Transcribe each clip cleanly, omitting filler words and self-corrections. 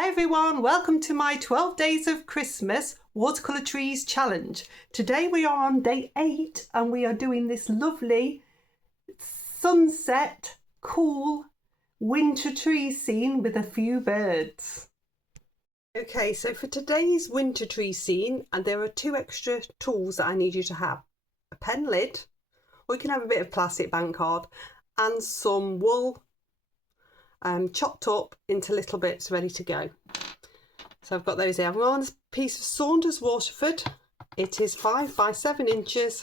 Hi everyone, welcome to my 12 Days of Christmas Watercolour Trees Challenge. Today we are on day 8 and we are doing this lovely sunset, cool winter tree scene with a few birds. Okay, so for today's winter tree scene, and there are 2 extra tools that I need you to have. A pen lid, or you can have a bit of plastic bank card, and some wool chopped up into little bits ready to go. So I've got those here. I'm on a piece of Saunders Waterford. It is 5 by 7 inches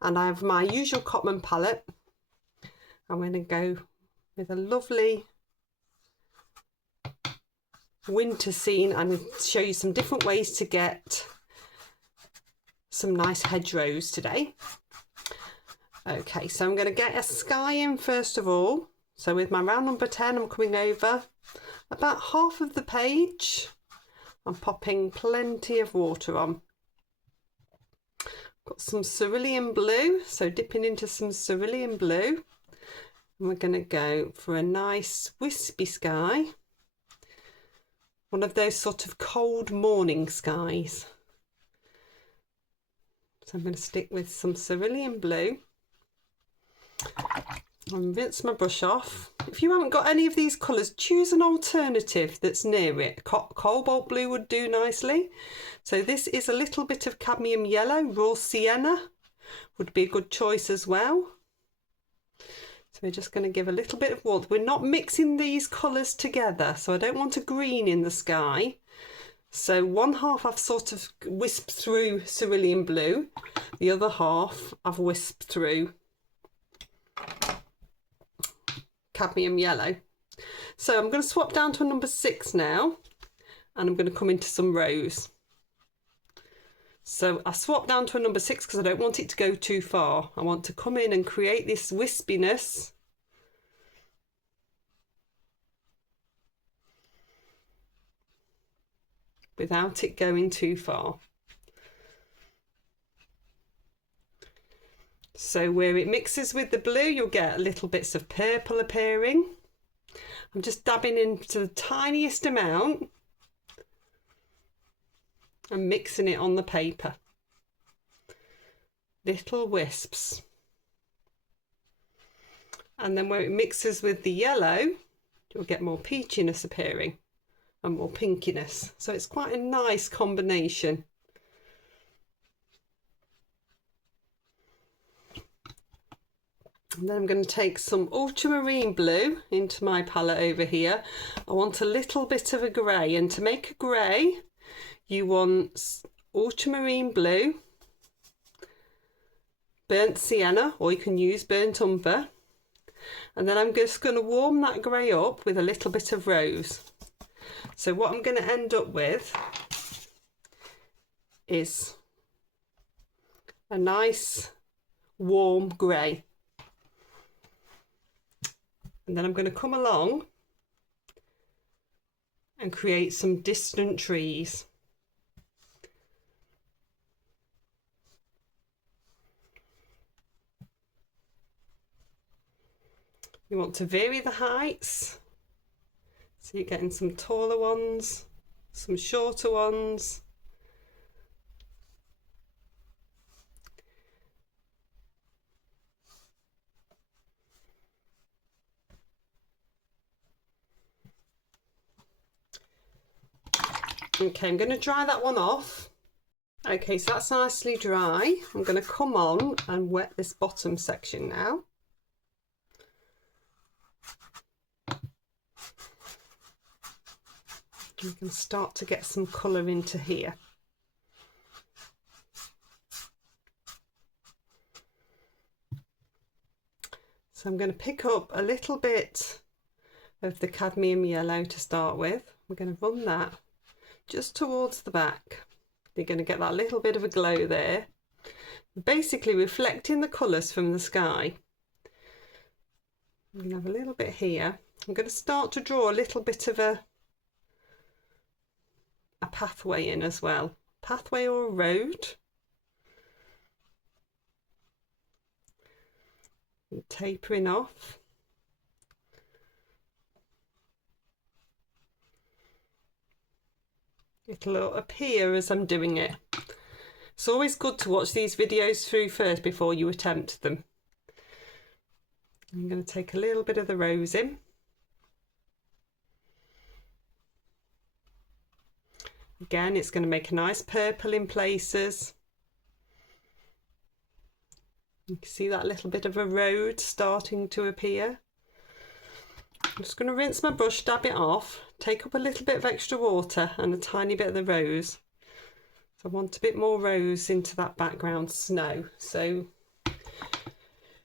and I have my usual Cotman palette. I'm going to go with a lovely winter scene and show you some different ways to get some nice hedgerows today. Okay, so I'm going to get a sky in first of all. So with my round number 10, I'm coming over about half of the page. I'm popping plenty of water on. Got some cerulean blue, so dipping into some cerulean blue. And we're going to go for a nice wispy sky. One of those sort of cold morning skies. So I'm going to stick with some cerulean blue. And rinse my brush off. If you haven't got any of these colours, choose an alternative that's near it. Cobalt blue would do nicely. So this is a little bit of cadmium yellow. Raw sienna would be a good choice as well. So we're just going to give a little bit of warmth. We're not mixing these colours together, so I don't want a green in the sky. So one half I've sort of wisped through cerulean blue. The other half I've wisped through cadmium yellow. So I'm going to swap down to a number 6 now and I'm going to come into some rose. So I swap down to a number 6 because I don't want it to go too far. I want to come in and create this wispiness without it going too far. So where it mixes with the blue, you'll get little bits of purple appearing. I'm just dabbing into the tiniest amount and mixing it on the paper. Little wisps. And then where it mixes with the yellow, you'll get more peachiness appearing and more pinkiness. So it's quite a nice combination. And then I'm going to take some ultramarine blue into my palette over here. I want a little bit of a grey, and to make a grey you want ultramarine blue, burnt sienna, or you can use burnt umber, and then I'm just going to warm that grey up with a little bit of rose. So what I'm going to end up with is a nice warm grey. And then I'm going to come along and create some distant trees. You want to vary the heights, so you're getting some taller ones, some shorter ones. Okay, I'm going to dry that one off. Okay, so that's nicely dry. I'm going to come on and wet this bottom section now. You can start to get some colour into here. So I'm going to pick up a little bit of the cadmium yellow to start with. We're going to run that just towards the back. You're going to get that little bit of a glow there, basically reflecting the colours from the sky. I'm going to have a little bit here. I'm going to start to draw a little bit of a pathway in as well, pathway or a road. And tapering off. It'll appear as I'm doing it. It's always good to watch these videos through first before you attempt them. I'm going to take a little bit of the rose in. Again, it's going to make a nice purple in places. You can see that little bit of a road starting to appear. I'm just going to rinse my brush, dab it off, take up a little bit of extra water and a tiny bit of the rose. So I want a bit more rose into that background snow. So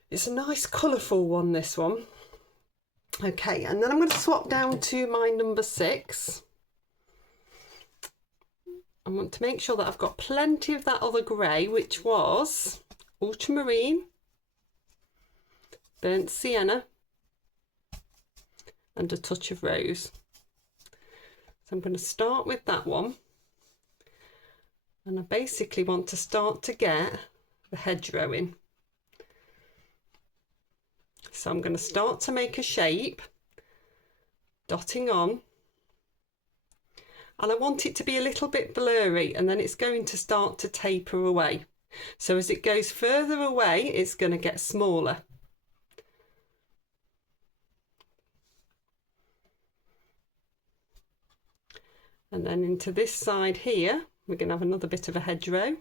it's a nice colourful one, this one. Okay, and then I'm going to swap down to my number 6. I want to make sure that I've got plenty of that other grey, which was ultramarine, burnt sienna, and a touch of rose. So I'm going to start with that one, and I basically want to start to get the hedgerow in. So I'm going to start to make a shape, dotting on, and I want it to be a little bit blurry, and then it's going to start to taper away. So as it goes further away, it's going to get smaller. And then into this side here, we're going to have another bit of a hedgerow.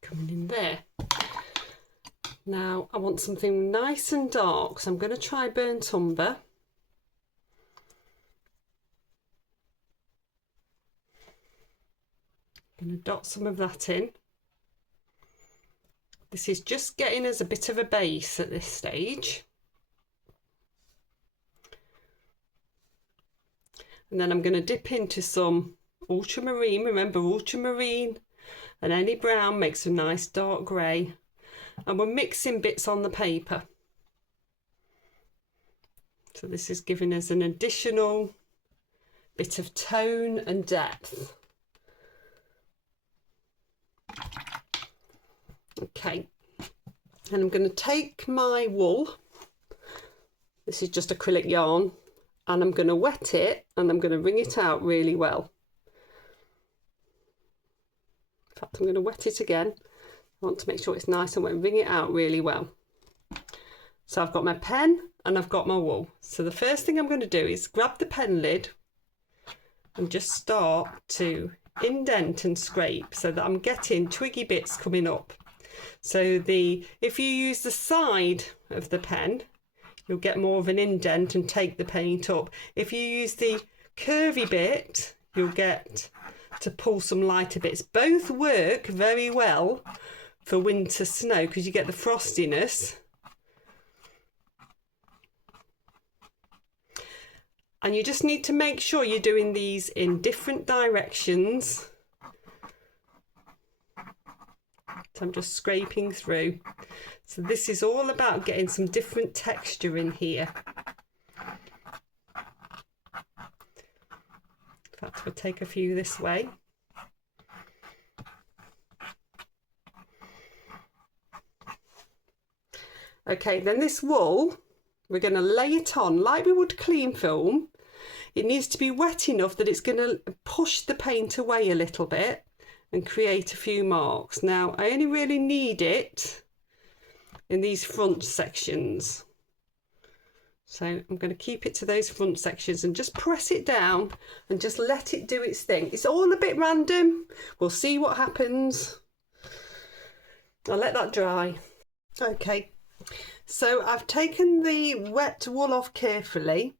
Coming in there. Now I want something nice and dark, so I'm going to try burnt umber. I'm going to dot some of that in. This is just getting us a bit of a base at this stage. And then I'm going to dip into some ultramarine. Remember, ultramarine and any brown makes a nice dark grey. And we're mixing bits on the paper. So this is giving us an additional bit of tone and depth. Okay, and I'm going to take my wool. This is just acrylic yarn, and I'm going to wet it and I'm going to wring it out really well. In fact, I'm going to wet it again. I want to make sure it's nice and wet, wring it out really well. So I've got my pen and I've got my wool. So the first thing I'm going to do is grab the pen lid and just start to indent and scrape so that I'm getting twiggy bits coming up. So if you use the side of the pen, you'll get more of an indent and take the paint up. If you use the curvy bit, you'll get to pull some lighter bits. Both work very well for winter snow because you get the frostiness. And you just need to make sure you're doing these in different directions. So I'm just scraping through. So this is all about getting some different texture in here. In fact, we'll take a few this way. Okay, then this wool, we're going to lay it on like we would clean film. It needs to be wet enough that it's going to push the paint away a little bit and create a few marks. Now, I only really need it in these front sections. So I'm going to keep it to those front sections and just press it down and just let it do its thing. It's all a bit random. We'll see what happens. I'll let that dry. Okay, so I've taken the wet wool off carefully,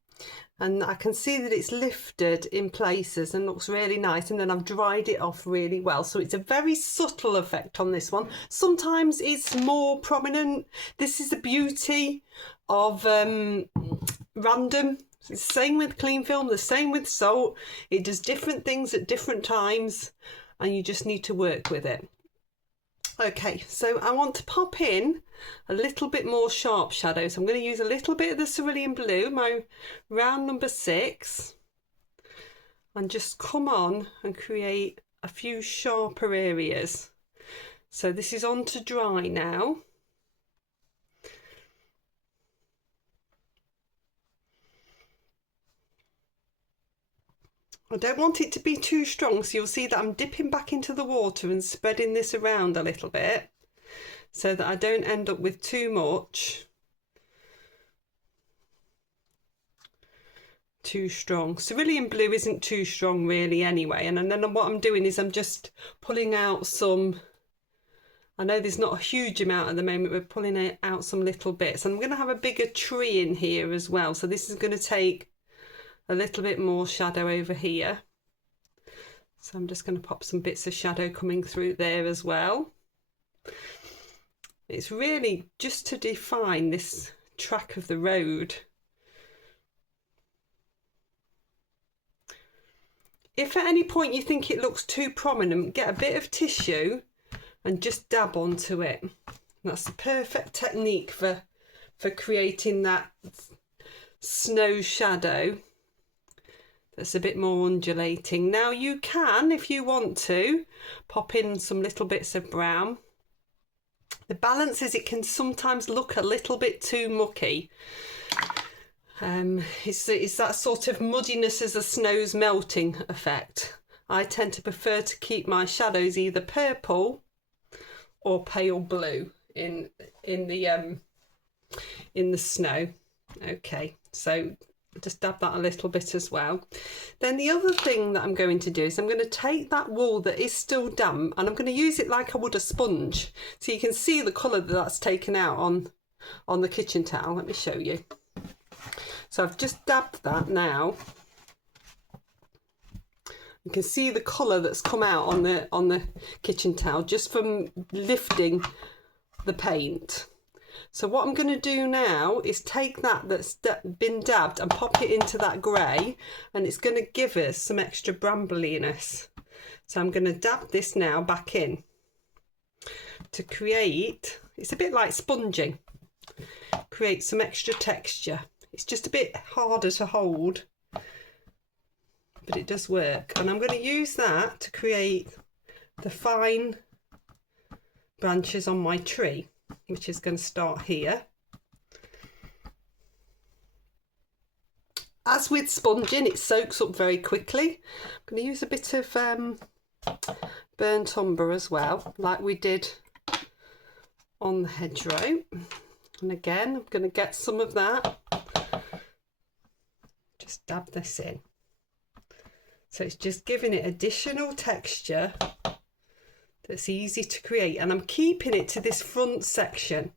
and I can see that it's lifted in places and looks really nice, and then I've dried it off really well. So it's a very subtle effect on this one. Sometimes it's more prominent. This is the beauty of random. It's the same with clean film, the same with salt. It does different things at different times and you just need to work with it. Okay, so I want to pop in a little bit more sharp shadow. So I'm going to use a little bit of the cerulean blue, my round number 6, and just come on and create a few sharper areas. So this is on to dry now. I don't want it to be too strong, so you'll see that I'm dipping back into the water and spreading this around a little bit so that I don't end up with too much. Too strong. Cerulean blue isn't too strong really anyway, and then what I'm doing is I'm just pulling out some, I know there's not a huge amount at the moment, we're pulling out some little bits. I'm going to have a bigger tree in here as well, so this is going to take a little bit more shadow over here. So I'm just going to pop some bits of shadow coming through there as well. It's really just to define this track of the road. If at any point you think it looks too prominent, get a bit of tissue and just dab onto it. That's the perfect technique for creating that snow shadow that's a bit more undulating. Now you can, if you want to, pop in some little bits of brown. The balance is it can sometimes look a little bit too mucky. It's that sort of muddiness as the snow's melting effect. I tend to prefer to keep my shadows either purple or pale blue in the snow. Okay, so just dab that a little bit as well. Then the other thing that I'm going to do is I'm going to take that wool that is still damp and I'm going to use it like I would a sponge, so you can see the colour that's taken out on the kitchen towel. Let me show you. So I've just dabbed that now. You can see the colour that's come out on the kitchen towel just from lifting the paint. So what I'm going to do now is take that that's been dabbed and pop it into that grey, and it's going to give us some extra brambliness. So I'm going to dab this now back in to create, it's a bit like sponging, create some extra texture. It's just a bit harder to hold, but it does work. And I'm going to use that to create the fine branches on my tree, which is going to start here. As with sponging, it soaks up very quickly. I'm going to use a bit of burnt umber as well, like we did on the hedgerow. And again, I'm going to get some of that. Just dab this in. So it's just giving it additional texture that's easy to create, and I'm keeping it to this front section.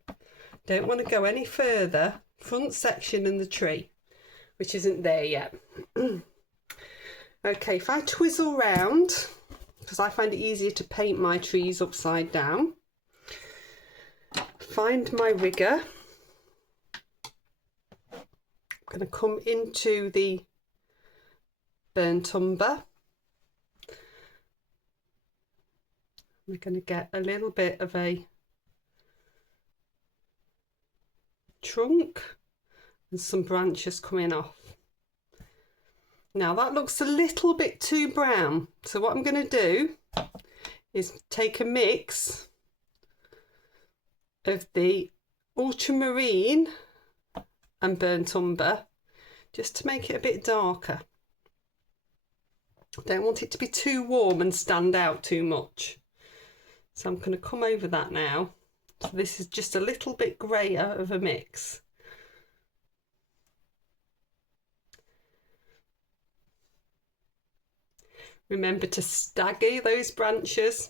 Don't want to go any further. Front section and the tree, which isn't there yet. Okay, if I twizzle round, because I find it easier to paint my trees upside down, find my rigger. I'm going to come into the burnt umber. We're going to get a little bit of a trunk and some branches coming off. Now that looks a little bit too brown, so what I'm going to do is take a mix of the ultramarine and burnt umber just to make it a bit darker. Don't want it to be too warm and stand out too much. So I'm going to come over that now. So this is just a little bit greyer of a mix. Remember to stagger those branches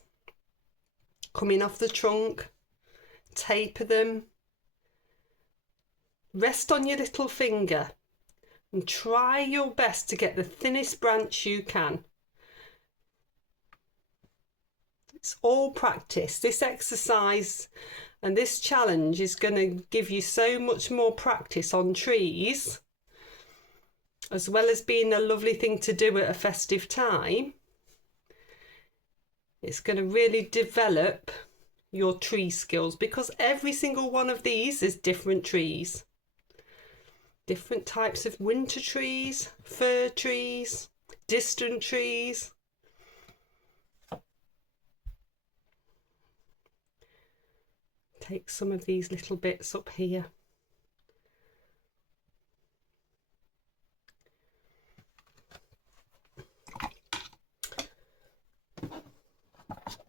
coming off the trunk, taper them, rest on your little finger and try your best to get the thinnest branch you can. It's all practice. This exercise and this challenge is going to give you so much more practice on trees, as well as being a lovely thing to do at a festive time. It's going to really develop your tree skills, because every single one of these is different trees. Different types of winter trees, fir trees, distant trees. Take some of these little bits up here.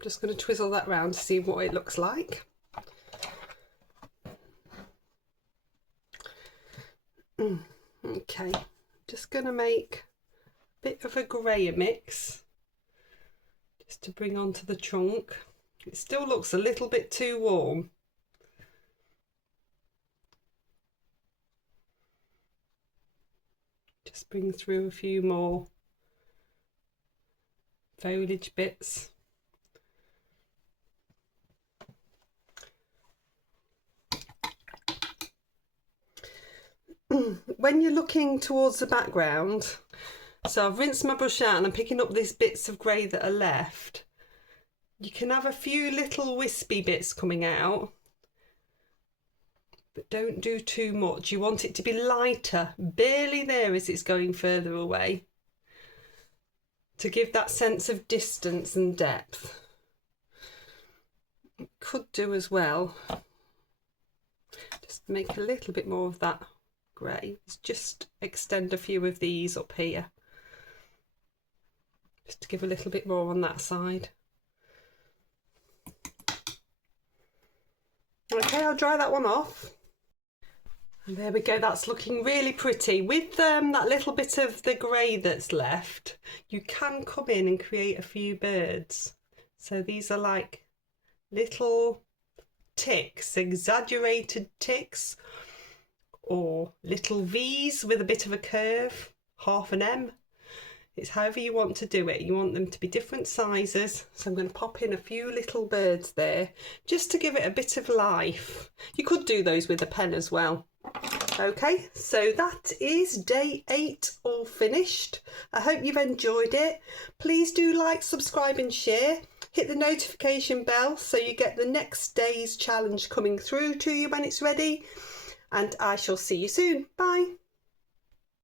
just going to twizzle that round to see what it looks like. Okay, just going to make a bit of a greyer mix just to bring onto the trunk. It still looks a little bit too warm. Just bring through a few more foliage bits. When you're looking towards the background, so I've rinsed my brush out and I'm picking up these bits of grey that are left. You can have a few little wispy bits coming out, but don't do too much. You want it to be lighter, barely there as it's going further away, to give that sense of distance and depth. It could do as well, just make a little bit more of that grey. Just extend a few of these up here, just to give a little bit more on that side. Okay, I'll dry that one off. And there we go, that's looking really pretty. With that little bit of the grey that's left, you can come in and create a few birds. So these are like little ticks, exaggerated ticks, or little V's with a bit of a curve, half an M. It's however you want to do it. You want them to be different sizes. So I'm going to pop in a few little birds there just to give it a bit of life. You could do those with a pen as well. Okay, so that is day 8 all finished. I hope you've enjoyed it. Please do like, subscribe and share. Hit the notification bell so you get the next day's challenge coming through to you when it's ready. And I shall see you soon. Bye.